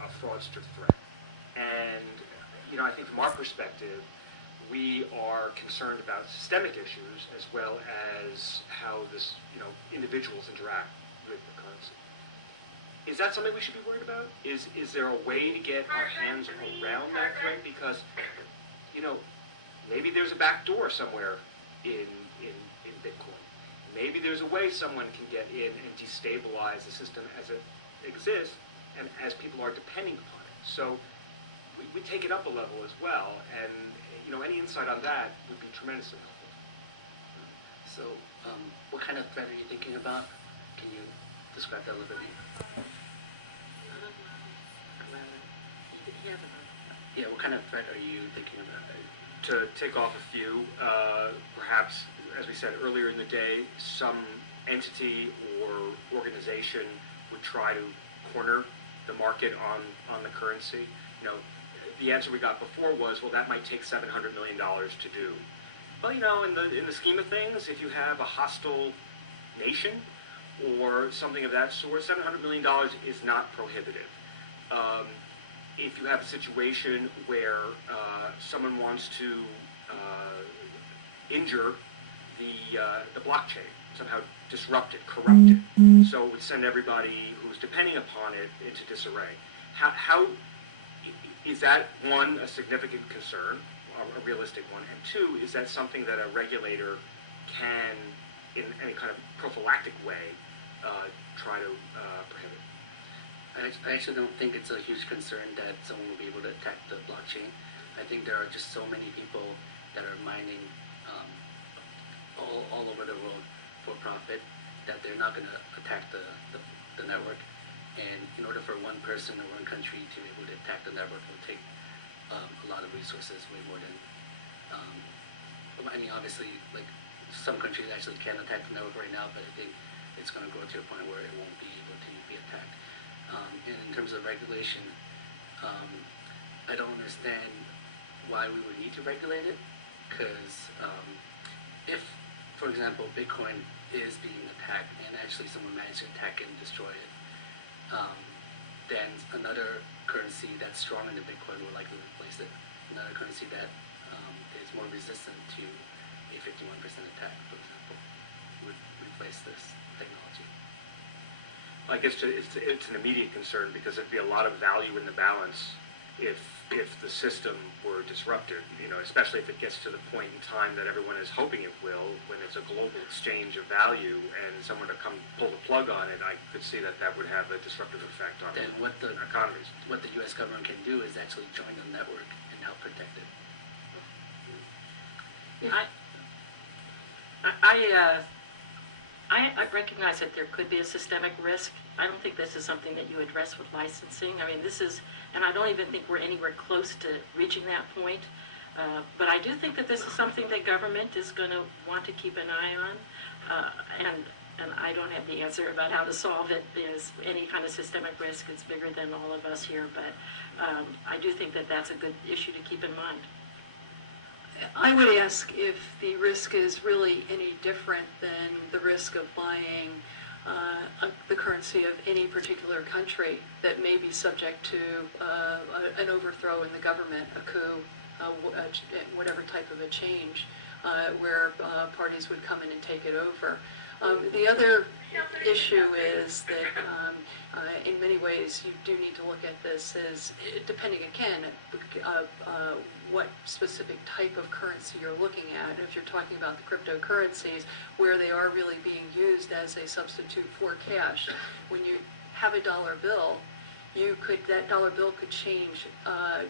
a fraudster threat. And, you know, I think from our perspective, we are concerned about systemic issues as well as how this, you know, individuals interact with the currency. Is that something we should be worried about? Is there a way to get our hands around that threat? Because, you know, maybe there's a back door somewhere in Bitcoin. Maybe there's a way someone can get in and destabilize the system as it exists and as people are depending upon it. So we take it up a level as well, and, you know, any insight on that would be tremendously helpful. So what kind of threat are you thinking about? Can you describe that a little bit more? Yeah, what kind of threat are you thinking about? To take off a few, perhaps, as we said earlier in the day, some entity or organization would try to corner the market on the currency. You know, the answer we got before was, well, that might take $700 million to do. Well, you know, in the scheme of things, if you have a hostile nation or something of that sort, $700 million is not prohibitive. If you have a situation where someone wants to injure the blockchain, somehow disrupt it, corrupt it, so it would send everybody who's depending upon it into disarray. How is that, one, a significant concern, a realistic one, and two, is that something that a regulator can, in any kind of prophylactic way, try to prohibit? I actually don't think it's a huge concern that someone will be able to attack the blockchain. I think there are just so many people that are mining all over the world for profit that they're not going to attack the network. And in order for one person or one country to be able to attack the network, it will take a lot of resources, way more than, I mean, obviously, like, some countries actually can attack the network right now, but I think it's going to grow to a point where it won't be able to be attacked. And in terms of regulation, I don't understand why we would need to regulate it, because if, for example, Bitcoin is being attacked and actually someone managed to attack it and destroy it, then another currency that's stronger than Bitcoin will likely replace it. Another currency that is more resistant to a 51% attack, for example, would replace this technology. I guess it's an immediate concern because there'd be a lot of value in the balance if the system were disrupted, you know, especially if it gets to the point in time that everyone is hoping it will, when it's a global exchange of value and someone to come pull the plug on it, I could see that would have a disruptive effect on economies. What the U.S. government can do is actually join the network and help protect it. I recognize that there could be a systemic risk. I don't think this is something that you address with licensing. I mean, this is, and I don't even think we're anywhere close to reaching that point. But I do think that this is something that government is going to want to keep an eye on. And I don't have the answer about how to solve it. There's any kind of systemic risk. It's bigger than all of us here. But I do think that that's a good issue to keep in mind. I would ask if the risk is really any different than the risk of buying the currency of any particular country that may be subject to an overthrow in the government, a coup, whatever type of a change, where parties would come in and take it over. The other issue is that in many ways you do need to look at this as, depending again, what specific type of currency you're looking at. If you're talking about the cryptocurrencies, where they are really being used as a substitute for cash, when you have a dollar bill, that dollar bill could change,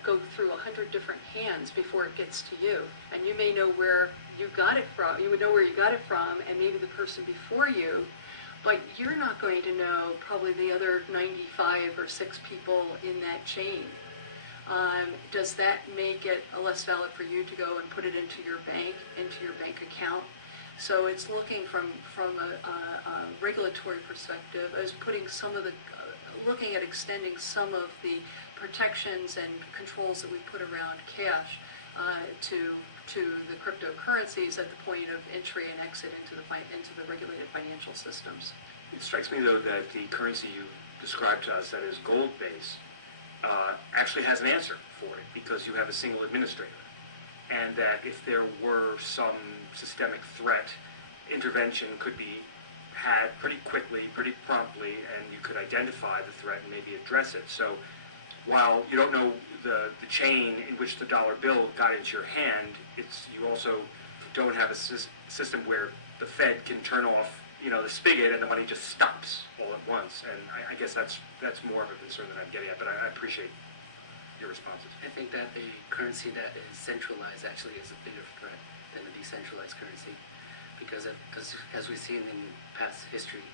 go through 100 different hands before it gets to you. And you may know where you got it from, you would know where you got it from, and maybe the person before you, but you're not going to know probably the other 95 or 6 people in that chain. Does that make it less valid for you to go and put it into your bank account? So it's looking from a regulatory perspective as putting some of the, looking at extending some of the protections and controls that we put around cash to the cryptocurrencies at the point of entry and exit into the regulated financial systems. It strikes me, though, that the currency you described to us, that is gold-based, actually has an answer for it because you have a single administrator. And that if there were some systemic threat, intervention could be had pretty quickly, pretty promptly, and you could identify the threat and maybe address it. So while you don't know the chain in which the dollar bill got into your hand, you also don't have a system where the Fed can turn off the spigot and the money just stops all at once. And I guess that's more of a concern that I'm getting at, but I appreciate your responses. I think that a currency that is centralized actually is a bigger threat than a decentralized currency, because as we've seen in past history,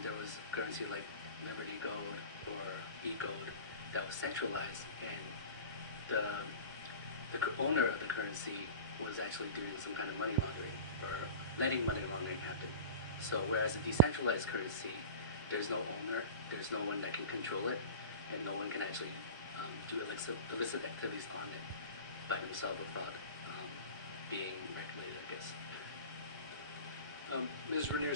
there was a currency like Liberty Gold or E-Gold that was centralized, and the owner of the currency was actually doing some kind of money laundering or letting money laundering happen. So whereas a decentralized currency, there's no owner, there's no one that can control it, and no one can actually do illicit activities on it by himself without being regulated, I guess. Ms. Renier,